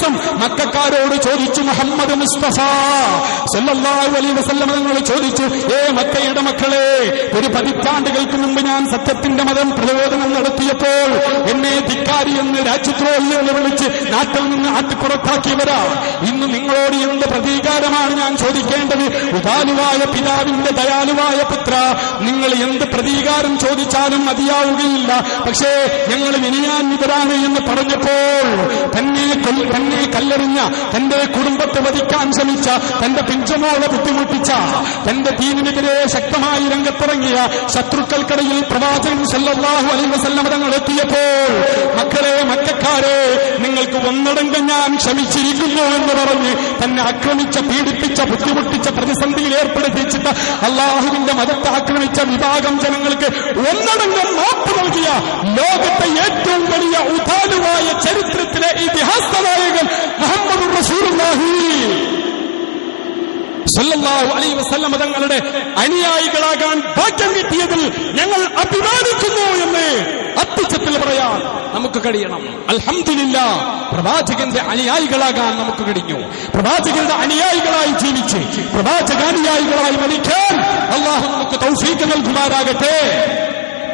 ദിവസം മക്കക്കാരോട് ചോദിച്ചു, മുഹമ്മദ് മുസ്തഫ സല്ലല്ലാഹു അലൈഹി വസല്ലം തങ്ങൾ ചോദിച്ചു, മക്കയുടെ മക്കളെ, ഒരു പതിറ്റാണ്ടുകൾക്ക് മുമ്പ് ഞാൻ സത്യത്തിന്റെ മതം പ്രചോദനം നടത്തിയപ്പോൾ എന്നെ ധിക്കാരി എന്ന് രാജ്യദ്രോഹി എന്ന് വിളിച്ച് നാട്ടിൽ നിന്ന് ആട്ടിപ്പുറത്താക്കിയവരാ. ഇന്ന് നിങ്ങളോട് എന്ത് പ്രതികാരമാണ് ഞാൻ ചോദിക്കേണ്ടത്? ഉദാലുവായ പിതാവിന്റെ ദയാലുവായ പുത്ര, നിങ്ങൾ എന്ത് പ്രതികാരം ചോദിച്ചാലും മതിയാവുകയില്ല. പക്ഷേ ഞങ്ങൾ വിനയാന്വിതരാണ് എന്ന് പറഞ്ഞപ്പോൾ തന്നെ കല്ലെറിഞ്ഞ, തന്റെ കുടുംബത്തെ വധിക്കാൻ ശ്രമിച്ച, തന്റെ പിഞ്ചമോളെ ബുദ്ധിമുട്ടിച്ച, തന്റെ ദീനിനെതിരെ ശക്തമായി രംഗത്തിറങ്ങിയ ശത്രുക്കൾക്കിടയിൽ പ്രവാചകൻ സല്ലല്ലാഹു അലൈഹി വസല്ലം തങ്ങൾ എത്തിയപ്പോൾ, മക്കളെ, മക്കക്കാരെ, നിങ്ങൾക്ക് ഒന്നടങ്കം ഞാൻ ക്ഷമിച്ചിരിക്കുന്നു എന്ന് പറഞ്ഞ് തന്നെ ആക്രമിച്ച, പീഡിപ്പിച്ച, ബുദ്ധിമുട്ടിച്ച, പ്രതിസന്ധിയിൽ ഏർപ്പെടുത്തിച്ചിട്ട് അള്ളാഹുവിന്റെ മതത്തെ ആക്രമിച്ച വിഭാഗം ജനങ്ങൾക്ക് ഒന്നടങ്കം മാപ്പ് നൽകിയ ലോകത്തെ ഏറ്റവും വലിയ ഉദാലുവായ ചരിത്രത്തിലെ ഇതിഹാസ നായകൻ മുഹമ്മദുർ റസൂലുള്ളാഹി സല്ലല്ലാഹു അലൈഹി വസല്ലം തങ്ങളുടെ അനുയായികളാകാൻ ഭാഗ്യം കിട്ടിയതിൽ ഞങ്ങൾ അഭിമാനിക്കുന്നു എന്ന് അത്യുച്ചത്തിൽ പറയാൻ നമുക്ക് കഴിയണം. അൽഹംദുലില്ലാഹ്, പ്രവാചകന്റെ അനുയായികളാകാൻ നമുക്ക് കഴിഞ്ഞു. പ്രവാചകന്റെ അനുയായികളായി ജീവിച്ച് പ്രവാചകാനുയായികളായി മരിക്കാൻ അല്ലാഹു നമുക്ക് തൗഫീഖ് നൽകുമാറാകട്ടെ.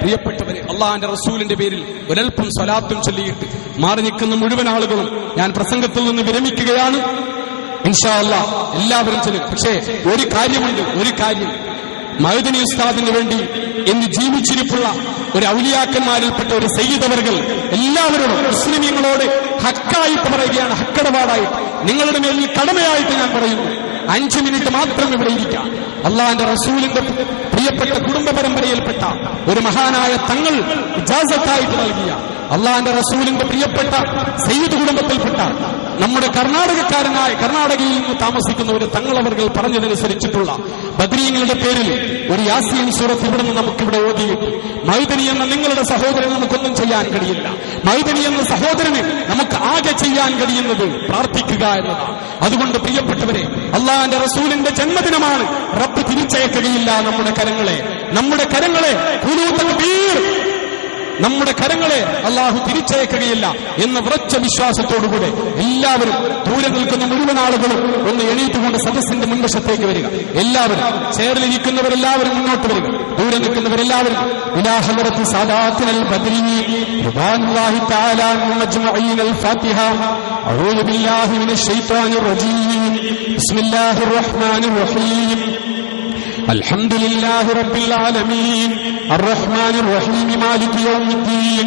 പ്രിയപ്പെട്ടവരെ, അള്ളാഹുവിന്റെ റസൂലിന്റെ പേരിൽ ഒരൽപ്പം സ്വലാത്തും ചൊല്ലിയിട്ട് മാറി നിൽക്കുന്ന മുഴുവൻ ആളുകളും ഞാൻ പ്രസംഗത്തിൽ നിന്ന് വിരമിക്കുകയാണ്. ഇൻഷാ അല്ലാഹ് എല്ലാവരും ചൊല്ലും. പക്ഷേ ഒരു കാര്യമുണ്ട്, ഒരു കാര്യം, മഅ്ദനി ഉസ്താദിന് വേണ്ടി ഇന്ന് ജീവിച്ചിരിപ്പുള്ള ഒരു ഔലിയാക്കന്മാരിൽപ്പെട്ട ഒരു സയ്യിദ് അവർകൾ എല്ലാവരോടും മുസ്ലിമീങ്ങളോട് ഹക്കായിട്ട് പറയുകയാണ്, ഹക്കടപാടായിട്ട്, നിങ്ങളുടെ മേലിൽ കടമയായിട്ട് ഞാൻ പറയുന്നു, 5 മിനിറ്റ് മാത്രം ഇവിടെ ഇരിക്കാം. അള്ളാഹുവിന്റെ റസൂലിന്റെ പ്രിയപ്പെട്ട കുടുംബ പരമ്പരയിൽപ്പെട്ട ഒരു മഹാനായ തങ്ങൾ ഇജാസത്തായിട്ട് നൽകിയ, അള്ളാഹുവിന്റെ റസൂലിന്റെ പ്രിയപ്പെട്ട സയ്യിദ് കുടുംബത്തിൽപ്പെട്ട നമ്മുടെ കർണാടകയിൽ നിന്ന് താമസിക്കുന്ന ഒരു തങ്ങളവർകൾ പറഞ്ഞതനുസരിച്ചിട്ടുള്ള ബദ്രീങ്ങളുടെ പേരിൽ ഒരു യാസീൻ സൂറത്ത് ഇവിടുന്ന് നമുക്കിവിടെ ഓതിയിട്ട്, മഅ്ദനി എന്ന നിങ്ങളുടെ സഹോദരൻ നമുക്കൊന്നും ചെയ്യാൻ കഴിയില്ല. മഅ്ദനി എന്ന സഹോദരന് നമുക്ക് ആകെ ചെയ്യാൻ കഴിയുന്നത് പ്രാർത്ഥിക്കുക എന്നതാണ്. അതുകൊണ്ട് പ്രിയപ്പെട്ടവരെ, അള്ളാഹുവിന്റെ റസൂലിന്റെ ജന്മദിനമാണ്. റബ്ബ് തിരിച്ചയക്കുകയില്ല നമ്മുടെ കരങ്ങളെ. നമ്മുടെ കരങ്ങളെ അള്ളാഹു തിരിച്ചയക്കുകയില്ല എന്ന ഉറച്ച വിശ്വാസത്തോടുകൂടെ എല്ലാവരും, ദൂരെ നിൽക്കുന്ന മുഴുവൻ ആളുകളും ഒന്ന് എണീറ്റുകൊണ്ട് സദസ്സിന്റെ മുൻവശത്തേക്ക് വരിക. എല്ലാവരും, ചേർന്നിരിക്കുന്നവരെല്ലാവരും മുന്നോട്ട് വരിക. ദൂരെ നിൽക്കുന്നവരെല്ലാവരും ഇലാ ഹളറത്തി സാദാത്തിനൽ ബദ്രി സുബ്ഹാനല്ലാഹി തആല മജ്മഈനൽ ഫാത്തിഹ. അഊദു ബില്ലാഹി മിനശ് ശൈത്വാനിർ റജീം. ബിസ്മില്ലാഹിർ റഹ്മാനിർ റഹീം. الحمد لله رب العالمين الرحمن الرحيم مالك يوم الدين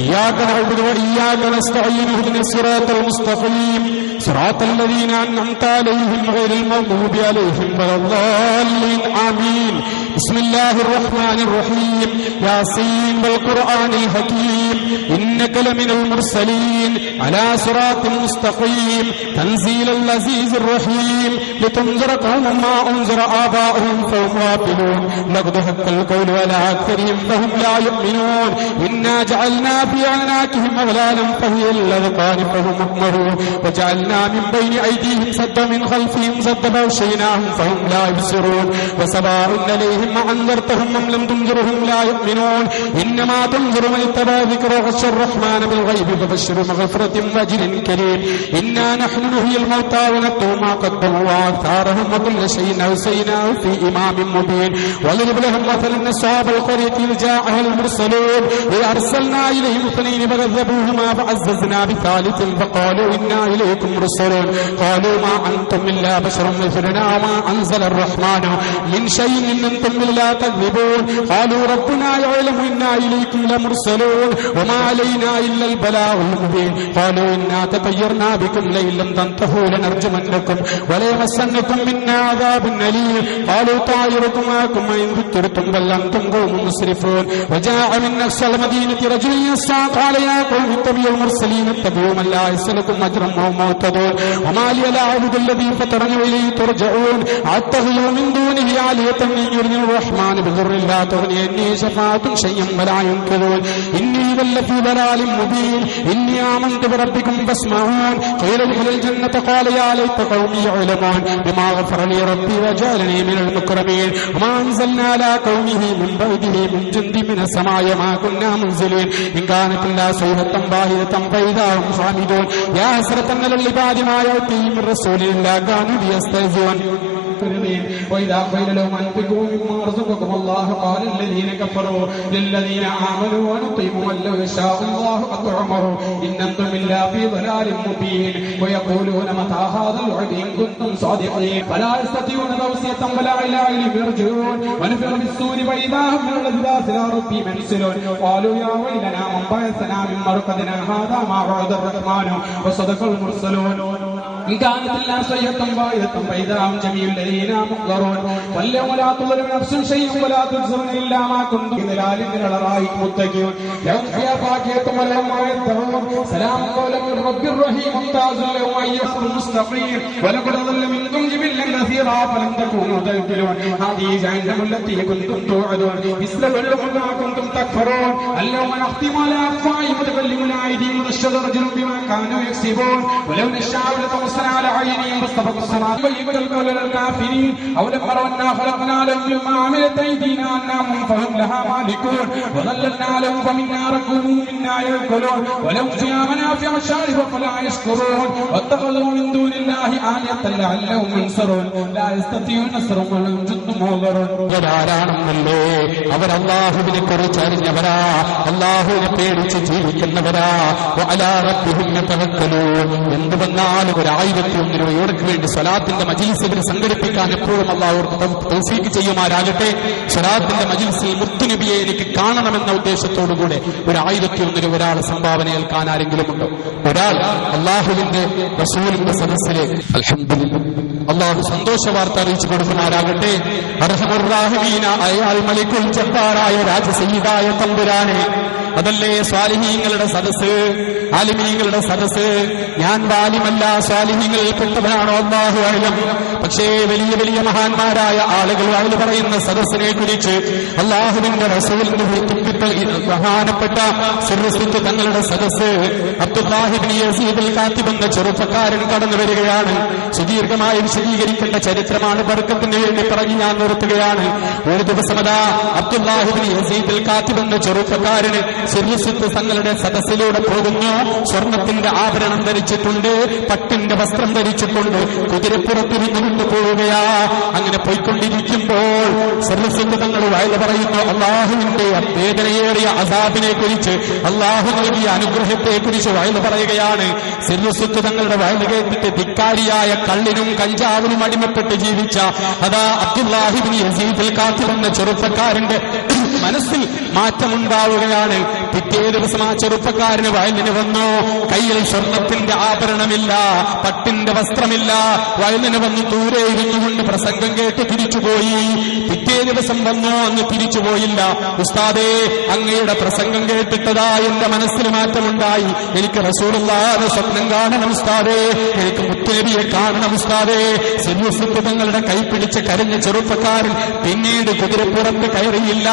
إياك نعبد وإياك نستعين اهدنا الصراط المستقيم صراط الذين أنعمت عليهم غير المغضوب عليهم ولا الضالين آمين. بسم الله الرحمن الرحيم. ياسين والقرآن الحكيم إنك لمن المرسلين على صراط مستقيم تنزيل العزيز الرحيم لتنذر قوما ما أنذر آباؤهم فهم غافلون لقد حق القول على أكثرهم فهم لا يؤمنون إنا جعلنا في أعناقهم أغلالا فهي للأذقان فهم مقمحون وجعلنا من بين أيديهم سدا من خلفهم سدا فغشيناهم فهم لا يبصرون وسواء عليهم أنذرتهم أم لم تنذرهم لا يؤمنون إنما تنذر من اتبع ذكر وخشى الرحمن بالغيب فبشر مغفرة وأجر كريم. إنا نحن نحيي الموتى ونكتب ما قدموا وآثارهم وكل شيء أحصيناه في إمام مبين. واضرب لهم مثلا أصحاب القرية إذ جاءها المرسلون إذ أرسلنا إليهم 2 فكذبوهما فعززنا بثالث فقالوا إنا إليكم مرسلون قالوا ما أنتم إلا بشر مثلنا وما أنزل الرحمن من شيء إن أنتم إلا تكذبون قالوا ربنا يعلم إنا إليكم لمرسلون وما علينا إلا البلاغ المبين قالوا إنا تطيرنا بكم لئن لم تنتهوا لنرجمنكم وليمسنكم منا عذاب أليم قالوا طائركم معكم وإن ذكرتم بل أنتم قوم مسرفون. وجاء من أقصى المدينة رجل يسعى قال يا قوم اتبعوا المرسلين اتبعوا من لا يسألكم أجرا وهم مهتدون وما لي لا أعبد الذي فطرني وإليه ترجعون أتخذ من دونه آلهة إن يردني الرحمن بضر لا تغني عني شفاعة شيئا ولا ينقذون إني إذا لفي ضلال مبين إني آمنت بربكم فاسمعون قيل ادخلوا الجنة قال يا ليت قومي يعلمون بما غفر لي ربي وجعلني من المكرمين وما أنزلنا على قومه من بعده من جند من السماء ما كنا منزلين إن كانت إلا صيحة واحدة فإذا هم خامدون يا حسرة على العباد ما يأتيهم من رسول إلا كانوا به يستهزئون وإذا قيل لهم أنفقوا مما رزقكم الله قال الذين كفروا للذين آمنوا ونطعم من لو يشاء الله أطعمه إن أنتم إلا في ضلال مبين ويقولون متى هذا الوعد إن كنتم صادقين فلا يستطيعون توصية ولا إلى إليهم يرجعون ونفخ في الصور فإذا هم من الأجداث إلى ربهم ينسلون قالوا يا ويلنا من بعثنا من مرقدنا هذا ما وعد الرحمن وصدق المرسلون إن كانت إلا صيحة واحدة فإذا هم جميع الذين محضرون واليوم لا تظلم نفس شيئا ولا تجزون إلا ما كنتم في ظلال من الأرائك متكئون لهم فيها فاكهة ولهم ما يدعون سلام قولا من رب الرحيم ممتاز لهم أيها المستقيم ولقد ضل منكم جبلا كثيرا فلم تكونوا تعقلون هذه جهنم التي كنتم توعدون مثل ما كنتم تكفرون اليوم نختم على أفواههم وتكلمنا أيديهم وتشهد أرجلهم بما كانوا يكسبون ولو نشاء لطمسنا على عينهم فاستبقوا الصراط فيبقى القول للكافرين أولم يروا أنا خلقنا لهم مما عملت أيدينا أنعاما فهم لها مالكون وظللنا لهم فمنا ركوبهم ومنا يأكلون ولهم فيها منافع مشارب فلا يشكرون واتخذوا من دون الله آلهة لعلهم ينصرون لا يستطيعون نصرهم ولهم جند محضرون ാണെന്നല്ലേ അവർ അല്ലാഹുവിനെ കുറിച്ച് അറിഞ്ഞവരാ, അല്ലാഹുവിനെ പേടിച്ച് ജീവിക്കുന്നവരാ. വഅലാ റബ്ബിഹിം യതവക്കലൂൻ. എന്ത് വന്നാലും 1001 രൂപയോടക്ക് വേണ്ടി സ്വലാത്തിന്റെ മജ്ലിസുകൾ സംഘടിപ്പിക്കാൻ എപ്പോഴും അല്ലാഹു തൗഫീഖ് ചെയ്യുമാറാകട്ടെ. സ്വലാത്തിന്റെ മജ്ലിസിൽ മുത്തുനബിയെ എനിക്ക് കാണണമെന്ന ഉദ്ദേശത്തോടുകൂടെ 1001 രൂപ ഒരാൾ സംഭാവന ഏൽക്കാൻ ആരെങ്കിലും ഉണ്ടോ? ഒരാൾ അല്ലാഹുവിന്റെ റസൂലിന്റെ സദസ്സിലേക്ക് അൽഹംദുലില്ലാഹ് അല്ലാഹു സന്തോഷ വാർത്ത അറിയിച്ചു കൊടുക്കുമാറാകട്ടെ. അർഹമുർ റഹീമായ അൽ മലിക്കുൽ ജബ്ബാറായ രാജസയ്യിദായ തമ്പുരാനെ, അതല്ലേ സ്വാലിഹീങ്ങളുടെ സദസ്സ്, ആലിമീങ്ങളുടെ സദസ്സ്. ഞാൻ വാലിമല്ല, സ്വാലിഹീങ്ങളിൽ പെട്ടവനാണോ അല്ലാഹു അഅലം. പക്ഷേ വലിയ വലിയ മഹാന്മാരായ ആളുകൾ വായിൽ പറയുന്ന സദസ്സിനെ കുറിച്ച് അല്ലാഹുവിന്റെ റസൂലിന്റെ ബഹുമാനപ്പെട്ട സിർറുസ്വത്ത് തങ്ങളുടെ സദസ്സ് അബ്ദുല്ലാഹി ഇബ്നു യസീദ് അൽ കാത്തിബ് എന്ന ചെറുപ്പക്കാരൻ കടന്നു വരികയാണ്. സുദീർഘമായി വിശദീകരിക്കേണ്ട ചരിത്രമാണ്, ബർക്കത്തിന് വേണ്ടി പറഞ്ഞ് ഞാൻ നിർത്തുകയാണ്. ഒരു ദിവസം അതാ അബ്ദുല്ലാഹി ഇബ്നു യസീദ് അൽ കാത്തിബ് എന്ന ചെറുപ്പക്കാരന് സിർറുസ്വത്ത് തങ്ങളുടെ സദസ്സിലൂടെ പോകുന്നു. സ്വർണത്തിന്റെ ആഭരണം ധരിച്ചിട്ടുണ്ട്, പട്ടിന്റെ വസ്ത്രം ധരിച്ചിട്ടുണ്ട്, കുതിരപ്പുറത്തിരുന്നുകൊണ്ട് പോവുകയാ. അങ്ങനെ പോയിക്കൊണ്ടിരിക്കുമ്പോൾ സിർറുസ്വത്ത് തങ്ങൾ വയൽ പറയുന്നു അള്ളാഹുവിന്റെ വേദനയേറിയ അസാബിനെ കുറിച്ച്, അള്ളാഹു നൽകിയ അനുഗ്രഹത്തെ കുറിച്ച് വയൽ പറയുകയാണ്. സിർറുസ്വത്ത് തങ്ങളുടെ വയൽ കേട്ടിട്ട് ധിക്കാരിയായ കള്ളിനും കഞ്ചാവിനും അടിമപ്പെട്ട് ജീവിച്ച അതാ അബ്ദുല്ലാഹി ഇബ്നു യസീദ് അൽ കാത്തിബ് എന്ന ചെറുപ്പക്കാരന്റെ മനസ്സിൽ മാറ്റമുണ്ടാവുകയാണ്. പിറ്റേ ദിവസം ആ ചെറുപ്പക്കാരന് വയലിന് വന്നു. കയ്യിൽ സ്വർണത്തിന്റെ ആഭരണമില്ല, പട്ടിന്റെ വസ്ത്രമില്ല. വയലിന് വന്നു, ദൂരെ ഇരുന്നുകൊണ്ട് പ്രസംഗം കേട്ട് തിരിച്ചുപോയി. പിറ്റേ ദിവസം വന്നു, അന്ന് തിരിച്ചുപോയില്ല. ഉസ്താദേ, അങ്ങയുടെ പ്രസംഗം കേട്ടിട്ടതാ എന്റെ മനസ്സിൽ മാറ്റമുണ്ടായി. എനിക്ക് റസൂലുള്ളാഹിയെ സ്വപ്നം കാണണം ഉസ്താദേ, എനിക്ക് മുത്തുനബിയെ കാണണം ഉസ്താദേ. സിർറുസ്വത്ത് തങ്ങളുടെ കൈ പിടിച്ച് കരഞ്ഞ ചെറുപ്പക്കാരൻ പിന്നീട് കുതിരപ്പുറത്ത് കയറിയില്ല.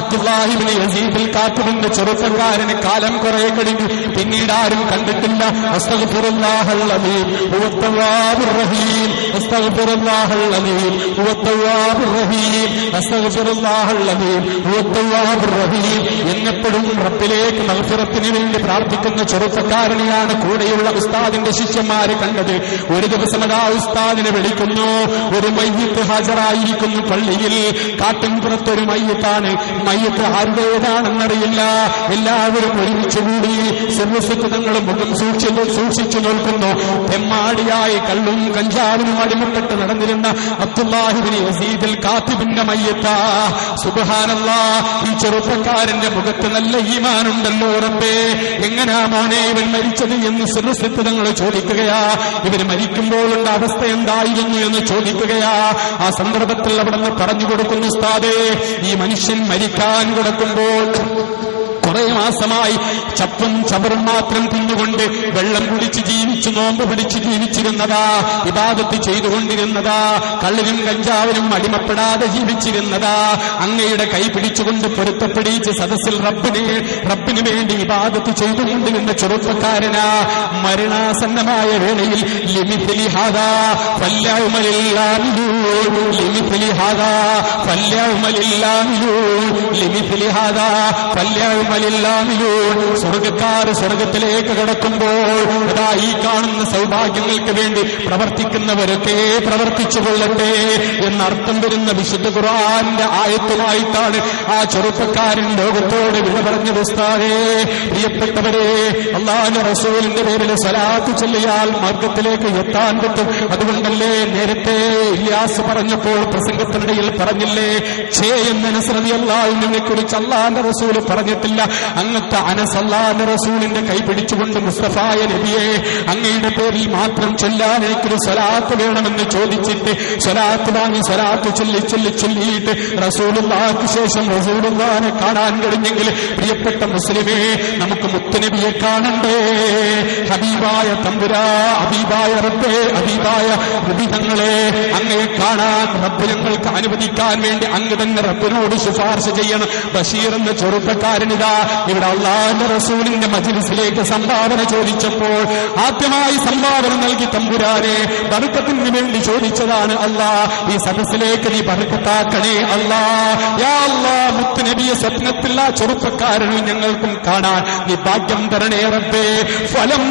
അബ്ദുല്ലാഹി ഇബ്നു യസീദ് അൽ കാത്തിബിന്റെ ചെറുപ്പക്കാരന് കാലം കുറെ കഴിഞ്ഞു, പിന്നീട് ആരും കണ്ടിട്ടില്ല. അസ്തഗ്ഫിറുല്ലാഹൽ അലീം വത്തവ്വാബുർ റഹീം, അസ്തഗ്ഫിറുല്ലാഹൽ അലീം വത്തവ്വാബുർ റഹീം, അസ്തഗ്ഫിറുല്ലാഹൽ അലീം വത്തവ്വാബുർ റഹീം എന്നെപ്പോഴും റബ്ബിലേക്ക് മഗ്ഫിറത്തിന് വേണ്ടി പ്രാർത്ഥിക്കുന്ന ചെറുപ്പക്കാരനെയാണ് കൂടെയുള്ള ഉസ്താദിന്റെ ശിഷ്യന്മാരെ കണ്ടത്. ഒരു ദിവസം അതാ ഉസ്താദിനെ വിളിക്കുന്നു. ഒരു മയ്യിത്ത് ഹാജരായിരിക്കുന്നു പള്ളിയിൽ. കാട്ടിൻപുറത്തൊരു മയ്യിത്താണ്. മയ്യിത്ത് ആരുടേതാണെന്നറിയില്ല. എല്ലാവരും ഒരുമിച്ച് കൂടി സിർറുസ്വത്ത് തങ്ങൾ മുഖം സൂക്ഷിച്ചു നോക്കുന്നു. തെമ്മാടിയായി കള്ളും കഞ്ചാവിനും അടിമപ്പെട്ട് നടന്നിരുന്ന അബ്ദുല്ലാഹി ഇബ്നു യസീദ് അൽ കാത്തിബിന്റെ മയ്യിത്താ. സുബ്ഹാനല്ലാഹ്, ഈ ചെറുപ്പക്കാരന്റെ മുഖത്ത് നല്ല ഈമാനുണ്ടല്ലോ റബ്ബേ. എങ്ങനാ മോനെ ഇവൻ മരിച്ചത് എന്ന് സിർറുസ്വത്ത് തങ്ങൾ ചോദിക്കുകയാ. ഇവര് മരിക്കുമ്പോഴുള്ള അവസ്ഥ എന്തായിരുന്നു എന്ന് ചോദിക്കുകയാ. ആ സന്ദർഭത്തിൽ അവിടെ നിന്ന് പറഞ്ഞു കൊടുക്കുന്നു ഉസ്താദേ, ഈ മനുഷ്യൻ മരിക്കാൻ കിടക്കുമ്പോൾ കുറെ മാസമായി ചപ്പും ചവറും മാത്രം തിന്നുകൊണ്ട് വെള്ളം കുടിച്ച് ജീവിച്ചു നോമ്പ് പിടിച്ച് ജീവിച്ചിരുന്നതാ, ഇബാദത്ത് ചെയ്തുകൊണ്ടിരുന്നതാ, കള്ളിനും കഞ്ചാവിനും അടിമപ്പെടാതെ ജീവിച്ചിരുന്നതാ, അങ്ങയുടെ കൈ പിടിച്ചുകൊണ്ട് പൊരുത്തപ്പെടിച്ച് സദസ്സിൽ റബ്ബിന് വേണ്ടി ഇബാദത്ത് ചെയ്തുകൊണ്ടിരുന്ന ചെറുപ്പക്കാരനാ മരണാസന്നമായ വേളയിൽ ലിമിത്ലി ഹാദാ ഫല്യഉമലില്ലാമിലൂൻ ലിമിത്ലി ഹാദാ ഫല്യഉമലില്ലാമിലൂൻ ലിമിത്ലി ഹാദാ ഫല്യഉമലില്ലാമിലൂൻ. സ്വർഗ്ഗക്കാർ സ്വർഗ്ഗത്തിലേക്ക് കടക്കുമ്പോൾ അതാ ഈ കാണുന്ന സൗഭാഗ്യങ്ങൾക്ക് വേണ്ടി പ്രവർത്തിക്കുന്നവരൊക്കെ പ്രവർത്തിച്ചു കൊള്ളട്ടെ എന്നർത്ഥം വരുന്ന വിശുദ്ധ ഖുർആന്റെ ആയത്തുമായിട്ടാണ് ആ ചെറുപ്പക്കാരൻ ലോകത്തോട് വിട പറഞ്ഞത്. ഉസ്താദേ, പ്രിയപ്പെട്ടവരെ, അല്ലാഹുവിന്റെ റസൂലിന്റെ പേരിൽ സ്വലാത്ത് ചൊല്ലിയാൽ മാർഗത്തിലേക്ക് എത്താൻ പറ്റും. അതുകൊണ്ടല്ലേ നേരത്തെ ഇല്യാസ് പറഞ്ഞപ്പോൾ പ്രസംഗത്തിനിടയിൽ പറഞ്ഞില്ലേ, എന്ന അനസ് റളിയല്ലാഹുവിനെ കുറിച്ച് അല്ലാഹുവിന്റെ റസൂൽ പറഞ്ഞിട്ടില്ല. അങ്ങനത്തെ അനസ് അല്ലാഹുവിന്റെ റസൂലിന്റെ കൈ പിടിച്ചുകൊണ്ട് മുസ്തഫായ നബിയെ, അങ്ങയുടെ പേരിൽ മാത്രം ചൊല്ലാൻ എനിക്കൊരു സ്വലാത്ത് വേണമെന്ന് ചോദിച്ചിട്ട് സ്വലാത്ത് വാങ്ങി സ്വലാത്ത് ചൊല്ലിയിട്ട് റസൂലുള്ളാഹിക്ക് ശേഷം റസൂലുള്ളാഹിനെ കാണാൻ കഴിഞ്ഞെങ്കിൽ പ്രിയപ്പെട്ട മുസ്ലിമേ, നമുക്ക് മുത്തുനബിയെ കാണണ്ടേ? ഹബീബായ തമ്പുരാ, ഹബീബായ റബ്ബേ, ഹബീബായ നബിതങ്ങളെ, അങ്ങയെ കാണാൻ റബ്ബ് ഞങ്ങൾക്ക് അനുവദിക്കാൻ വേണ്ടി അങ്ങ് തന്നെ റബ്ബിനോട് ശുപാർശ ചെയ്യണം. ബഷീർ എന്ന ചെറുപ്പക്കാരനിതാ ഇവിടെ അല്ലാഹുവിന്റെ റസൂലിന്റെ മജ്ലിസിലേക്ക് സംഭാവന ചോദിച്ചപ്പോൾ ആദ്യമായി സംഭാവന നൽകി തമ്പുരാനെ ബർക്കത്തിന് വേണ്ടി ചോദിച്ചതാണ്. അല്ലാഹ്, ഈ സദസ്സിലേക്ക് നീ ബർക്കത്താക്കണേ അല്ലാ. യാ അല്ലാഹ്, മുത്തുനബിയെ സ്വപ്നത്തിൽ ആ ചെറുപ്പക്കാരനും ഞങ്ങൾക്കും കാണാൻ നീ ഭാഗ്യം തരണേ റബ്ബേ. ഫലം